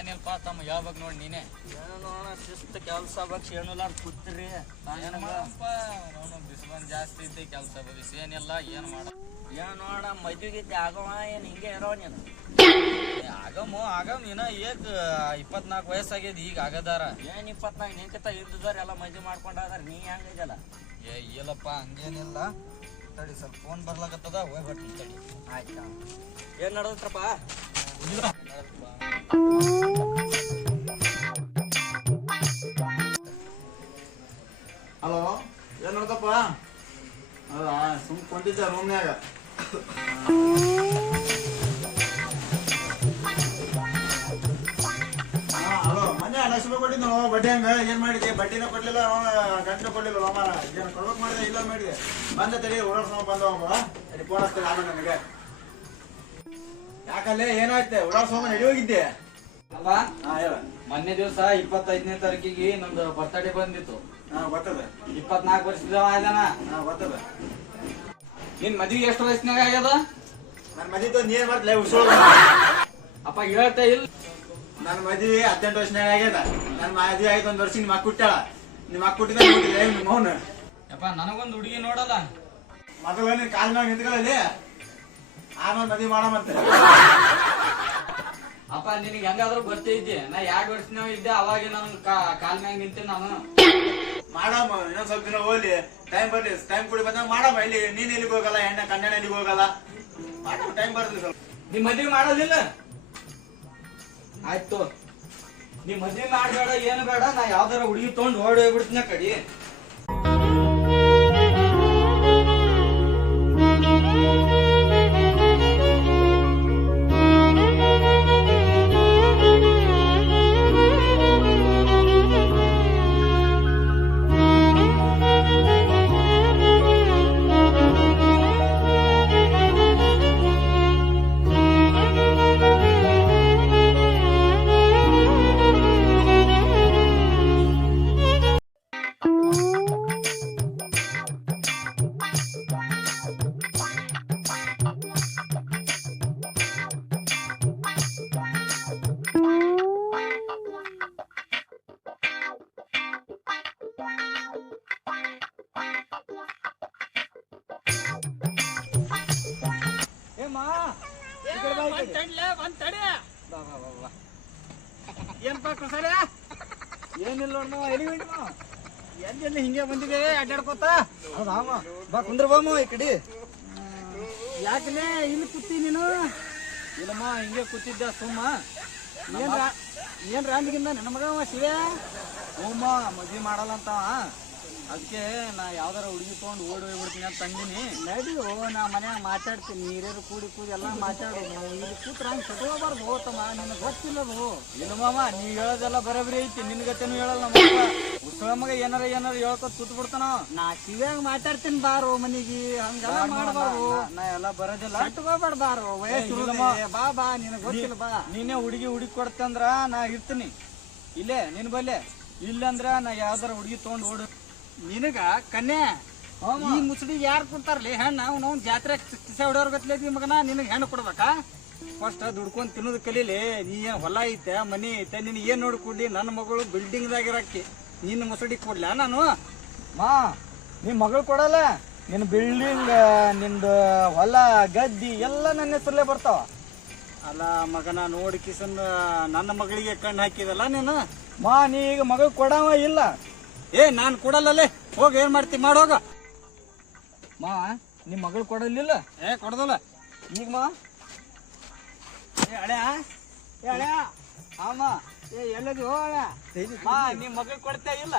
ಏನಿಲ್ಪ ತಮ್ಮ ಹೇಳ್ಬೇಕು ನೋಡಿ ನೀನೆ. ಏನೋ ನೋಡೋಣ ಶಿಸ್ತು ಕೆಲಸ ಬಗ್ಗೆ ಏನಿಲ್ಲ ಕೂತ್ರಿ. ಬಿಸಿಲು ಜಾಸ್ತಿ ಇದ್ದೆ ಕೆಲಸ ಬಗ್ಸಿ ಏನಿಲ್ಲ ಏನು ಮಾಡ. ಏನೋ ನೋಡ ಮದ್ವಿಗೆ ಆಗವ ಏನು ಹಿಂಗೆ ಇರೋ ನೀನು ಆಗಮ್ ನೀನ ಏಕ್ 24 ವಯಸ್ಸಾಗ್ಯದ ಈಗ ಆಗದಾರ. ಏನ್ 24 ನಿಂಕಿತ ಇದ್ದದಾರ ಎಲ್ಲ ಮದ್ವಿ ಮಾಡ್ಕೊಂಡಾರ. ನೀ ಹೆಂಗಿದಲ್ಲ? ಇಲ್ಲಪ್ಪ ಹಂಗೇನಿಲ್ಲ. ತಡಿ ಸ್ವಲ್ಪ ಫೋನ್ ಬರ್ಲಾಕತ್ತದ ಹೋಗ್ಬಿಟ್ಟು ತಡಿ. ಆಯ್ತಾ ಏನ್ ನಡೆದತ್ರಪ್ಪ? ಹಲೋ, ಏನ್ ನೋಡ್ದಪ್ಪ? ಹೌದಾ, ಸುಮ್ ಕೊಂಡಿದ್ದೆ ರೂಮ್ನ್ಯಾಗ. ಹಲೋ, ಮೊನ್ನೆ 1 ಲಕ್ಷ ರೂಪಾಯಿ ಕೊಟ್ಟಿದ್ದು ಬಡ್ಡಿ. ಹಂಗ ಏನ್ ಮಾಡಿದೆ? ಬಡ್ಡಿನ ಕೊಡ್ಲಿಲ್ಲ, ಗಂಟೆ ಕೊಡ್ಲಿಲ್ಲ. ಮಾರ ಏನ್ ಕೊಡ್ಬೇಕು ಮಾಡಿದೆ? ಇಲ್ಲ ಮಾಡಿದೆ. ಬಂದ ತಡಿ, ಓಡಾಡ್ಸೋ ಬಂದವ. ಅಲ್ಲಿ ಫೋನ್ ಹಚ್ತೇನೆ ಆಮೇಲೆ ನನಗೆ. ಯಾಕಲ್ಲೇ ಏನಾಯ್ತೆ? ಓಡಾಡ್ಸೋಮ ನಡಿ ಹೋಗಿದ್ದೆ. ಅಲ್ಲ ಮೊನ್ನೆ ದಿವಸ 25ನೇ ತಾರೀಕಿಗೆ ನಮ್ದು ಬರ್ತಡೇ ಬಂದಿತ್ತು. ಬರ್ತದ. 24 ವರ್ಷದ ಆಯ್ದಾನ. ಬರ್ತದ. ನಿನ್ ಮದ್ವಿಗೆ ಎಷ್ಟು ವಯಸ್ಸಿನಾಗ ಆಗ್ಯದ? ನನ್ ಮದ್ವಿ ನೀರ್ ಬರ್ತಲೇ ಉಸೋಳ. ಅಪ್ಪ ಹೇಳ್ತಾ ಇಲ್ಲ. ನನ್ನ ಮದ್ವಿ 18 ವರ್ಷನಾಗ ಆಗ್ಯದ. ನನ್ನ ಮದ್ವಿ ಆಯ್ತು 1 ವರ್ಷ. ನಿಮ್ಮ ಅಕ್ಕ ಹುಟ್ಟಾಳ. ನಿಮ್ಮ ಅಕ್ಕ ಹುಟ್ಟಿದ ನೋಡಿಲ್ಲ ನಿಮ್ಮ ಮೌನ. ಯಪ್ಪ ನನಗೊಂದು ಹುಡುಗಿ ನೋಡಲ್ಲ. ಮೊದಲ ನೀನ್ ಕಾಲ್ ಮ್ಯಾಗ ನಿಂತ್ಕೊಳ್ಳಿ, ಆಮೇಲೆ ಮದ್ವಿ ಮಾಡಮಂತ. ಅಪ್ಪ ನಿನಗೆ ಹೆಂಗಾದ್ರೂ ಗೊತ್ತೇ ಇದ್ದೆ. ನಾ 2 ವರ್ಷನಾಗ ಇದ್ದೆ, ಅವಾಗ ನನ್ ಕಾಲ್ ಮ್ಯಾಗ ನಿಂತೆ ನಾನು. ಮಾಡಮ್ಮ, ಇನ್ನೊಂದ್ ಸ್ವಲ್ಪ ದಿನ ಹೋಗ್ಲಿ, ಟೈಮ್ ಬರ್ಲಿ. ಟೈಮ್ ಕೂಡಿ ಬಂದಾಗ ಮಾಡಮ್ಮ. ಇಲ್ಲಿ ನೀನ್ ಎಲ್ಲಿಗೆ ಹೋಗಲ್ಲ, ಕನ್ನಡ ಎಲ್ಲಿಗೆ ಹೋಗಲ್ಲ. ಮಾಡಮ್ಮ, ಟೈಮ್ ಬರ್ತದೆ ಸ್ವಲ್ಪ. ನಿಮ್ ಮದ್ವಿ ಮಾಡೋದಿಲ್ಲ? ಆಯ್ತು, ನಿಮ್ ಮದ್ವಿ ಮಾಡ್ಬೇಡ, ಏನು ಬೇಡ. ನಾ ಯಾವ್ದಾರ ಹುಡುಗಿ ತಗೊಂಡ್ ಓಡಿ ಹೋಗ್ಬಿಡ್ತೀನ ಕಡಿ. ಏನಿಲ್ಲ ನೋಡ್ ಎಲ್ಲಿ ಹಿಂಗೆ ಬಂದಿದೆ ಅಡ್ಡಾಡ್ಕೋತ. ಹೌದಾ ಬಾ ಕುಂದ್ರ ಬಾಮ ಈ ಕಡೆ. ಯಾಕಲೇ ಇಲ್ಲಿ ಕೂತಿ ನೀನು? ಇಲ್ಲಮ್ಮ ಹಿಂಗೆ ಕೂತಿದ್ದೆ ಸುಮ್ಮ. ಏನ್ ರಾಮಿಗಿಂದ ನನ್ನ ಮಗ ಶಿವ ಸುಮ್ಮ ಮದ್ವಿ ಮಾಡಲ್ಲ ಅಂತ. ಅದಕ್ಕೆ ನಾ ಯಾವ್ದಾರ ಹುಡುಗಿ ತಗೊಂಡು ಓಡಿ ಹೋಗ್ಬಿಡ್ತೀನಿ ಅಂತ ತಂದಿನಿ. ನಡಿಯೋ, ನಾ ಮನ್ಯಾಗ ಮಾತಾಡ್ತೀನಿ. ನೀರ್ಯಾರು ಕೂಡಿ ಎಲ್ಲ ಮಾತಾಡೋದು. ಇಲ್ಲಿ ಕೂತ್ರ ಹಂಗೆ ಸಟ್ಕೋಬಾರ್ದು. ಹೋತಮ್ಮ, ನನಗೆ ಗೊತ್ತಿಲ್ಲದು. ಇಲ್ಲ ಮಾಮ, ನೀವ್ ಹೇಳೋದೆಲ್ಲ ಬರೋಬ್ಬರಿ ಐತಿ. ನಿನ್ಗತೆನು ಹೇಳಲ್ಲ. ಉತ್ಸವ ಮಗ ಏನಾರ ಹೇಳ್ಕೊತ್ ಕೂತ್ ಬಿಡ್ತಾನ. ನಾ ಶಿವ್ಯಾಗ ಮಾತಾಡ್ತೀನಿ ಬಾರೋ ಮನಿಗೆ. ಹಂಗೆಲ್ಲ ಮಾಡಬಾರ್ದು. ನಾ ಎಲ್ಲ ಬರೋದಿಲ್ಲ. ಸಟ್ಕೋಬೇಡ ಬಾರೋ. ವಯಸ್ಸು ಬಾ ಬಾ, ನಿನಗೆ ಗೊತ್ತಿಲ್ಲ ಬಾ. ನೀನೇ ಹುಡುಗಿ ಕೊಡ್ತಂದ್ರ ನಾ ಇರ್ತೀನಿ ಇಲ್ಲೇ ನಿನ್ ಬಲ್ಲೆ. ಇಲ್ಲಂದ್ರ ನಾ ಯಾವ್ದಾರ ಹುಡುಗಿ ತಗೊಂಡ್ ಓಡು. ನಿನಗ ಕನ್ಯಾ ಈ ಮುಸುಡಿಗೆ ಯಾರು ಕೊಡ್ತಾರಲಿ ಹೆಣ್ಣು? ನಾವು ಜಾತ್ರೆ ಕಿಸೆ ಹೊಡೋರ್ ಗತ್ಲೇದಿ ಮಗನ. ನಿನಗೆ ಹೆಣ್ಣು ಕೊಡ್ಬೇಕಾ? ಫಸ್ಟ್ ದುಡ್ಕೊಂಡ್ ತಿನ್ನೋದು ಕಲೀಲಿ. ನೀ ಏನ್ ಹೊಲ ಐತೆ, ಮನಿ ಐತೆ, ನಿನ್ ಏನ್ ನೋಡಿ ಕೊಡ್ಲಿ? ನನ್ನ ಮಗಳು ಬಿಲ್ಡಿಂಗ್ದಾಗಿರಕ್ಕಿ ನಿನ್ನ ಮುಸುಡಿ ಕೊಡ್ಲ ನಾನು? ಮಾ ನಿಮ್ ಮಗಳು ಕೊಡಲ್ಲ. ನಿನ್ ಬಿಲ್ಡಿಂಗ್, ನಿಂದು ಹೊಲ ಗದ್ದಿ ಎಲ್ಲ ನನ್ನ ಹೆಸರಲ್ಲೇ ಬರ್ತಾವ. ಅಲ್ಲ ಮಗನ, ನೋಡಿ ಕಿಸನ್ ನನ್ನ ಮಗಳಿಗೆ ಕಣ್ಣು ಹಾಕಿದಲ್ಲ ನೀನು. ಮಾ ನೀ ಈಗ ಮಗಳು ಕೊಡವ ಇಲ್ಲ? ನಾನು ಕೊಡಲ್ಲೇ. ಹೋಗ, ಏನ್ ಮಾಡ್ತಿ ಮಾಡೋಗ. ಮಾ ನಿಮ್ ಮಗಳು ಕೊಡಲಿಲ್ಲ? ಕೊಡದಲ್ಲ ಈಗ ಮಾ ಹಳೆಯ ಆಮ ಎಲ್ಲದಿ ಮಾ ನಿಮ್ ಮಗಳು ಕೊಡ್ತೇ ಇಲ್ಲ?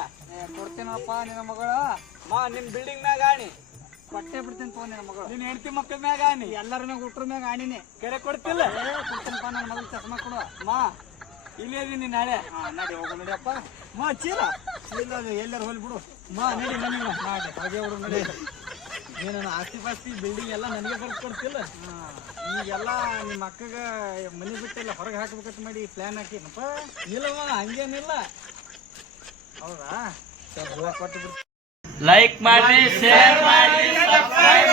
ಕೊಡ್ತೇನಪ್ಪ ನಿನ್ನ ಮಗಳ. ಮಾ ನಿಮ್ ಬಿಲ್ಡಿಂಗ್ ಮ್ಯಾಗ ಆಣಿ ಕೊಟ್ಟೆ ಬಿಡ್ತೀನಿ ತೋ ನಿನ್ನ ಮಗಳು. ನಿನ್ ಹೆಂಡತಿ ಮಕ್ಕಳ ಮ್ಯಾಗ ಆಣಿ. ಎಲ್ಲರ ಮ್ಯಾಗ ಹುಟ್ರ ಮ್ಯಾಗ ಆಣಿನಿ. ಕೆರೆ ಕೊಡ್ತಿಲ್ಲ? ಕೊಡ್ತೀನಪ್ಪ ನನ್ನ ಮಗಳು. ಚಸ್ಮಾ ಕೊಡುವ. ಮಾ ಇಲ್ಲೇ ಇದೀನಿ ನಾಳೆ. ನಡಿ ಹೋಗು. ನಡಿಯಪ್ಪ. ಮಾ ಚೀಲ ಎಲ್ಲಾರು ಹೋಲಿ ಬಿಡು. ಮಾ ನಡಿ ಮನೆಗೆ ಮಾಡಿ ಹಾಗೆ ಹುಡು. ನಡಿ. ಏನ ಆಸ್ತಿ ಪಾಸ್ತಿ ಬಿಲ್ಡಿಂಗ್ ಎಲ್ಲ ನನಗೆ ಬರ್ದು ಕೊಡ್ತಿಲ್ಲ? ಈಗೆಲ್ಲ ನಿಮ್ಮ ಅಕ್ಕಗ ಮನೆ ಬಿಟ್ಟಿಲ್ಲ, ಹೊರಗೆ ಹಾಕ್ಬೇಕಂತ ಮಾಡಿ ಪ್ಲಾನ್ ಹಾಕಿನಪ್ಪ. ಇಲ್ಲವ ಹಂಗೇನಿಲ್ಲ. ಹೌದಾ? ಸ್ವಲ್ಪ ಹೂವ ಕೊಟ್ಟು ಬಿಡ್ತೀನಿ. ಲೈಕ್ ಮಾಡ್ರಿ, ಶೇರ್ ಮಾಡ್ರಿ, ಸಬ್ಸ್ಕ್ರೈಬ್